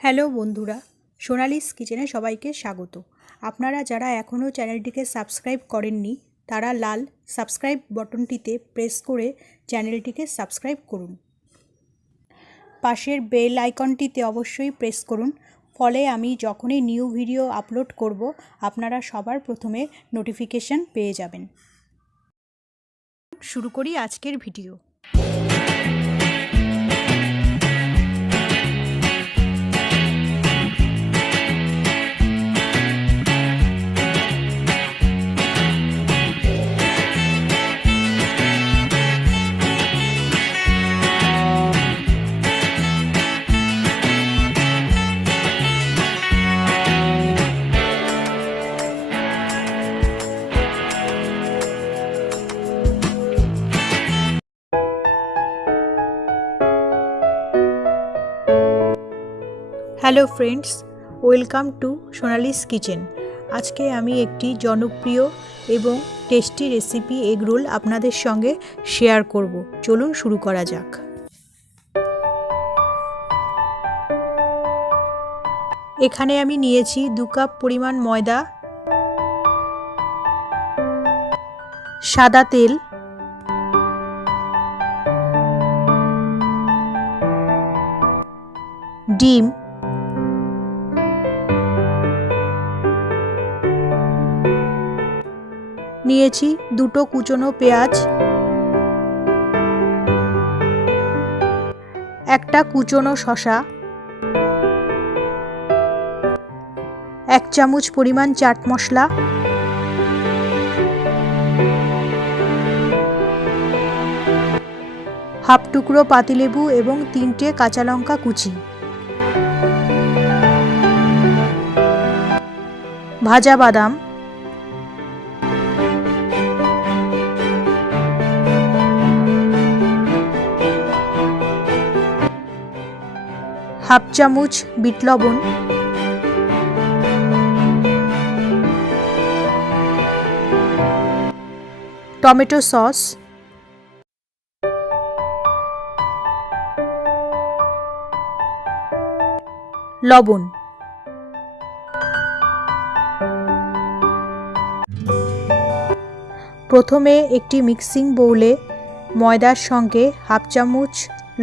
Hello বন্ধুরা, সোনালিস কিচেনে সবাইকে স্বাগত। আপনারা যারা এখনও চ্যানেলটিকে সাবস্ক্রাইব করেননি তারা লাল সাবস্ক্রাইব বাটনটিতে প্রেস করে চ্যানেলটিকে সাবস্ক্রাইব করুন। পাশের বেল আইকনটিতে অবশ্যই প্রেস করুন, ফলে আমি যখনই নিউ ভিডিও আপলোড করব আপনারা সবার প্রথমে নোটিফিকেশন পেয়ে যাবেন। শুরু করি আজকের video. Hello friends, welcome to Sonali's kitchen. আজকে আমি একটি জনপ্রিয় এবং টেস্টি রেসিপি এগ রোল আপনাদের সঙ্গে শেয়ার করব। চলুন শুরু করা যাক। এখানে আমি নিয়েছি 2 কাপ পরিমাণ ময়দা, সাদা তেল, ডিম, নিয়েছি 2টো কুচনো পেঁয়াজ, একটা কুচনো শসা, 1 চামচ পরিমাণ চাট মশলা, হাফ টুকরো পাতিলেবু এবং 3টে কাঁচা লঙ্কা কুচি, ভাজা বাদাম, হাফ চামচ বিট লবণ, টমেটো সস, লবণ। প্রথমে একটি মিক্সিং বোলে ময়দার সঙ্গে হাফ চামচ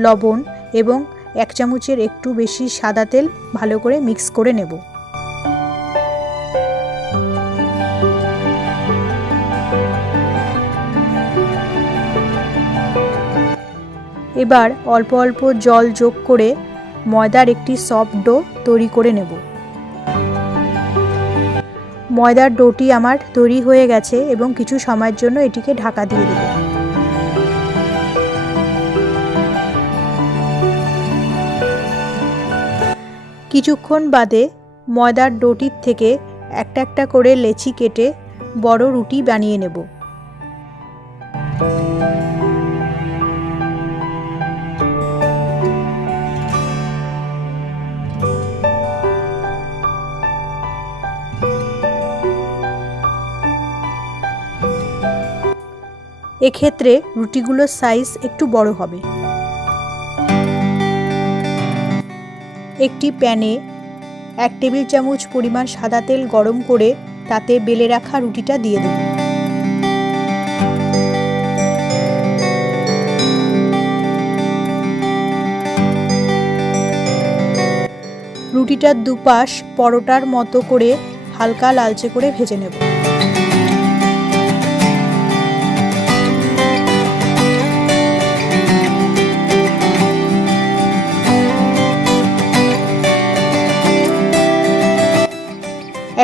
লবণ এবং 1 চামচের একটু বেশি সাদা তেল ভালো করে মিক্স করে নেব। এবার অল্প অল্প জল যোগ করে ময়দার একটি সফট ডো তৈরি করে নেব। ময়দার ডোটি আমার তৈরি হয়ে গেছে এবং কিছু সময়ের জন্য এটিকে ঢাকা দিয়ে দেব। কিছুক্ষণ বাদে ময়দার ডোটির থেকে একটা একটা করে লেচি কেটে বড় রুটি বানিয়ে নেব। এক্ষেত্রে রুটিগুলোর সাইজ একটু বড় হবে। একটি প্যানে 1 টেবিল চামচ পরিমাণ সাদা তেল গরম করে তাতে বেলে রাখা রুটিটা দিয়ে দেব। রুটিটার দুপাশ পরোটার মতো করে হালকা লালচে করে ভেজে নেব।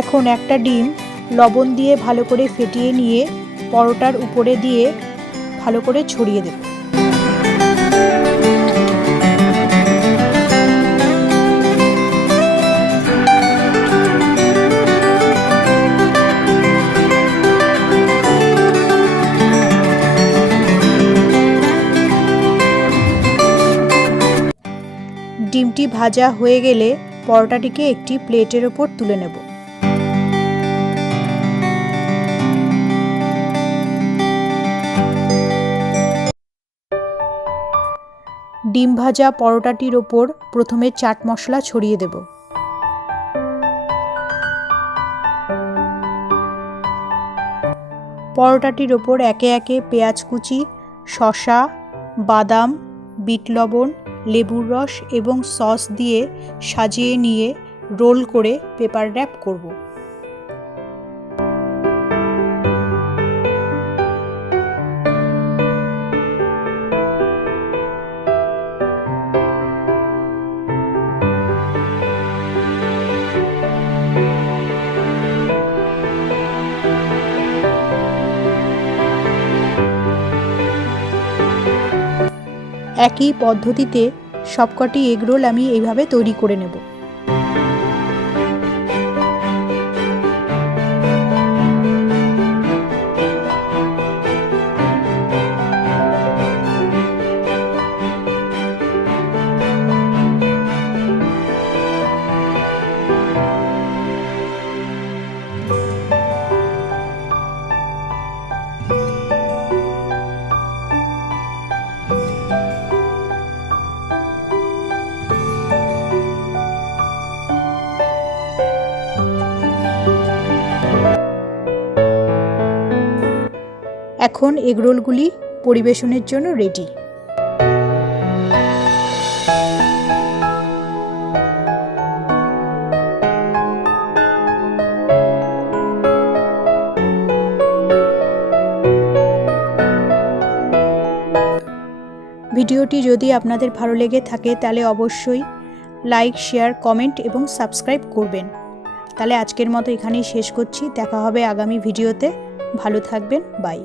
এখন একটা ডিম লবণ দিয়ে ভালো করে ফেটিয়ে নিয়ে পরোটার উপরে দিয়ে ভালো করে ছড়িয়ে দেব। ডিমটি ভাজা হয়ে গেলে পরোটাটিকে একটি প্লেটের ওপর তুলে নেব। ডিম ভাজা পরোটাটির ওপর প্রথমে চাট মশলা ছড়িয়ে দেব। পরোটাটির ওপর একে একে পেঁয়াজ কুচি, শসা, বাদাম, বিট লবণ, লেবুর রস এবং সস দিয়ে সাজিয়ে নিয়ে রোল করে পেপার র্যাপ করব। একই পদ্ধতিতে সবকটি এগরোল আমি এইভাবে তৈরি করে নেব। এখন এগরোলগুলি পরিবেশনের জন্য রেডি। ভিডিওটি যদি আপনাদের ভালো লেগে থাকে তাহলে অবশ্যই লাইক, শেয়ার, কমেন্ট এবং সাবস্ক্রাইব করবেন। তাহলে আজকের মতো এখানেই শেষ করছি। দেখা হবে আগামী ভিডিওতে। ভালো থাকবেন। বাই।